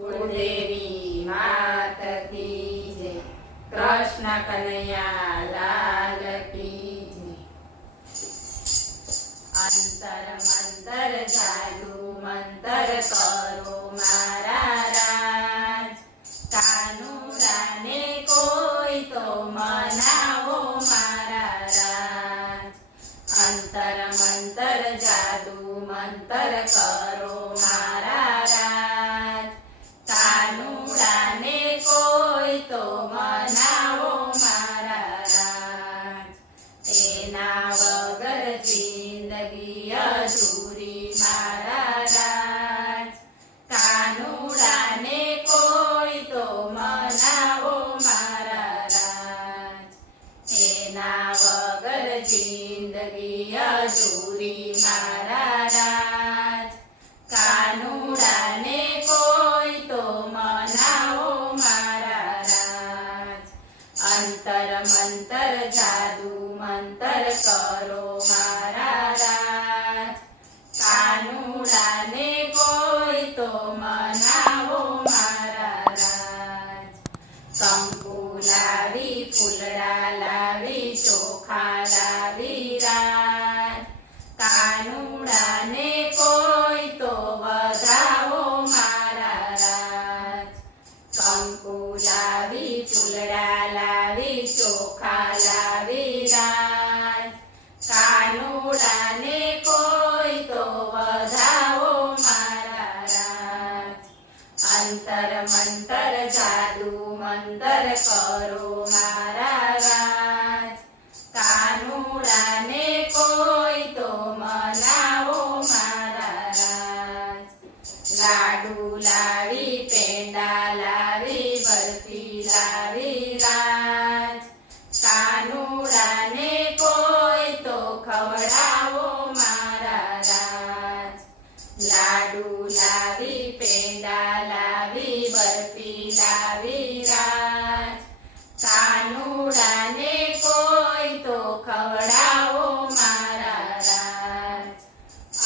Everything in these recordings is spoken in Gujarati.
કુળદેવી માત કી જય, કૃષ્ણ કનૈયા લાલ કી જય। અંતર મંતર જાદુ મંતર કરો મારા રાજ, કાનુડાને કોઈ તો મનાવો મારા રાજ। અંતર મંતર જાદુ મંતર કરો મારા રાજ, કાનુડાને કોઈ તો મનાવો મારા રાજ। એના વગર જિંદગી અધૂરી મારા રાજ, કાનુડાને કોઈ તો મનાવો મારા રાજ। એના વગર જિંદગી અધૂરી મારા રાજ, કાનુડાને કોઈ તો મનાવો મારા રાજ। અંતર મંતર જાદુ મંતર કરો મારા રાજ, કાનુડાને કોઈ તો મનાવો મારા રાજ। કંકુ લાવી ફૂલડા લાવી ચોખા લાવી રાજ, કાનુડાને કોઈ તો વધાવો મારા રાજ। કંકુ લાવી ફૂલડા લાવી ચોખા લાવી રાજ, કાનુડાને કોઈ તો વધાવો મારા રાજ। અંતર મંતર જાદુ મંતર કરો મારા રાજ, કાનુડાને કોઈ તો મનાવો મારા રાજ। લાડુ લાવી પેંડા લાવી બરફી લાવી રાજ, કાનુડાને કોઈ તો ખવડાવો મારા રાજ। લાડુ લાવી પેંડા લાવી બરફી લાવી રાજ, કાનુડાને કોઈ તો ખવડાવો મારા રાજ।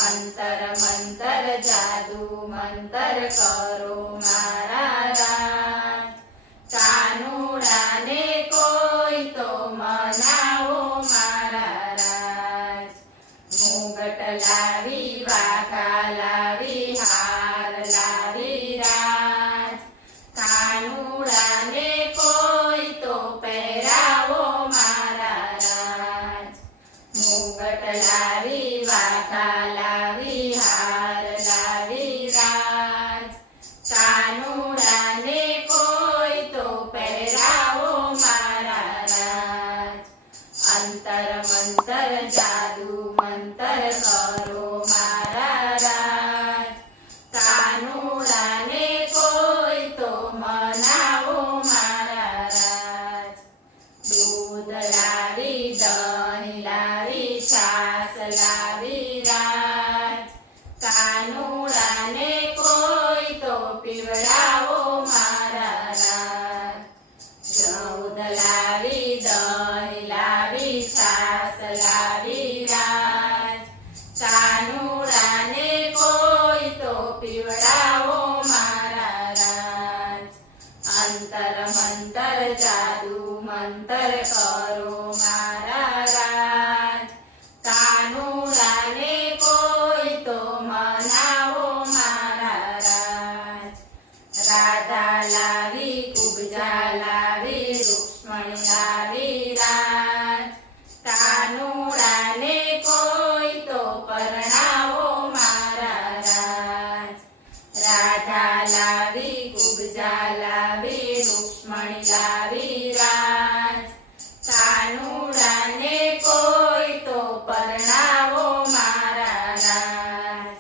અંતર મંતર જાદુ મંતર કરો મારા રાજ, કાનુડાને કોઈ તો મનાવો મારા રાજ। મુગટ લાવી વાઘા લાવી હાર લાવી રાજ, કાનુડાને કોઈ તો પહેરાવો મારા રાજ। મુગટ લાવી વાઘા લાવી હાર લાવી રાજ, કાનુડાને કોઈ તો પહેરાવો મારા રાજ। અંતર મંતર જાદુ મંતર કરો મારા રાજ, કાનુડાને કોઈ તો મનાવો મારા રાજ। દૂધ લાવી દહીં લાવી છાશ લાવી રાજ, કાનુડાને કોઈ તો પીવડાવો મારા રાજ। દૂધ લાવી દહીં લાવી છાશ લાવી રાજ, કાનુડાને કોઈ તો પીવડાવો મારા રાજ। અંતર મંતર જાદુ મંતર કરો મારા રાજ, કાનુડાને કોઈ તો મનાવો મારા રાજ। રાધા લાવી કુબજા લાવી રૂક્ષ્મણી લાવી રાજ, કાનુડાને કોઈ તો પરણાવો મારા રાજ। રાધા લાવી કુબજા લાવી રૂક્ષ્મણી લાવી રાજ, કાનુડાને કોઈ તો પરણાવો મારા રાજ।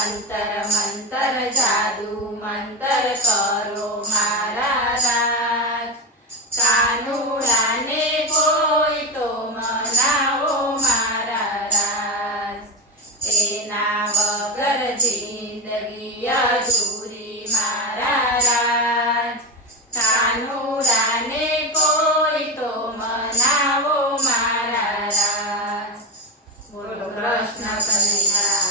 અંતર મંતર જાદુ મંતર કરો મારા રાજ, કાનુડાને કોઈ તો મનાવો મારા રાજ। એના વગર જિંદગી અધૂરી મારા રાજ, કાનુડાને કોઈ તો મનાવો મારા રાજ। બોલો કૃષ્ણ કનૈયા